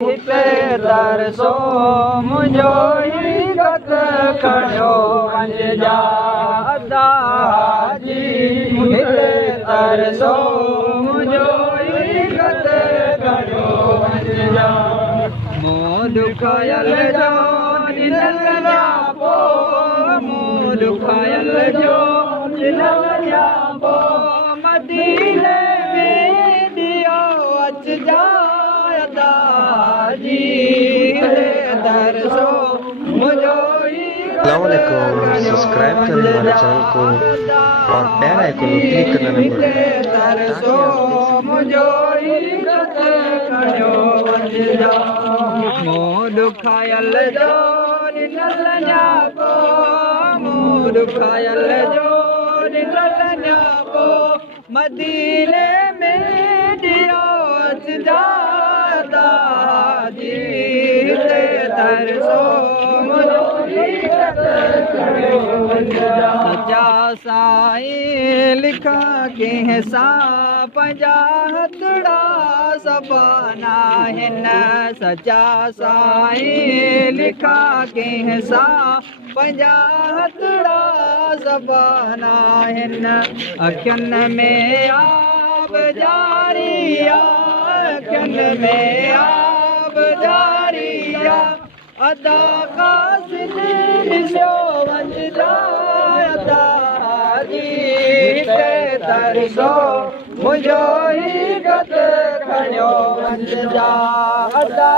हिते तरसो मुंहिंजो ई गत खणियो वञिजा अदा जी हिते तरसो मुंहिंजो ई गत खणियो वञिजा मूं दुखायल जो निलया पोइ मूं दुखायल जो निलया पोइ मदीने में दियो अचजा सब्सक्राइब करें हमारे चैनल को और बेल आइकन को क्लिक करना न भूलें दुखायल जो निलया पोइ मदीने में दियो अचजा सचा साईं लिखा कंहिं सां पंहिंजा हथड़ा सबाना हिन सचा साईं लिखा कंहिं सां पंहिंजा हथड़ा सबाना हिन अखियुनि में आब जारी अखियुनि में आब जारी अदा कासिन ॾिसो वञिजा अदा जी तरसो मुंहिंजो ई गत खणियो वञिजा अदा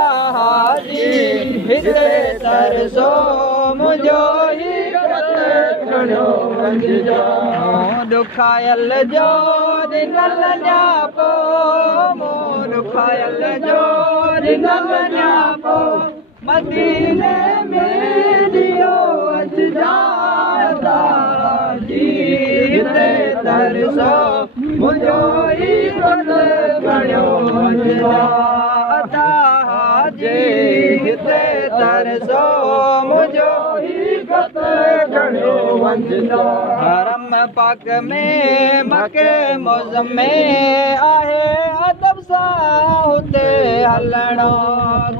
जी हिते तरसो मुंहिंजो ई गत खणियो वञिजा दुखायल जो निलया पोइ मूं दुखायल जो निलया पोइ मदीने में दियो अचजा जी हिते तरसो मुंहिंजो ई गत खणियो वञिजा अदा जी हिते तरसो मुंहिंजो ई गत खणियो वञिजा हरम पाक में मके मौज़म में आहे अदब सां हुते हलणो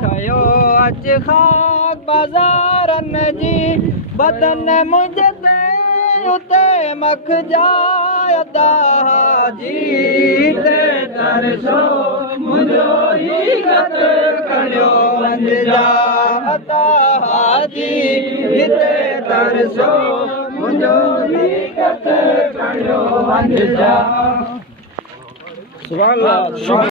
कयो अच ख़ाक बाज़ारनि जी बदन मुंहिंजे ते उते मखजा अदा जी हिते तरसो मुंहिंजो ई गत खणियो वञिजा अदा जी हिते तरसो मुंहिंजो ई गत खणियो वञिजा।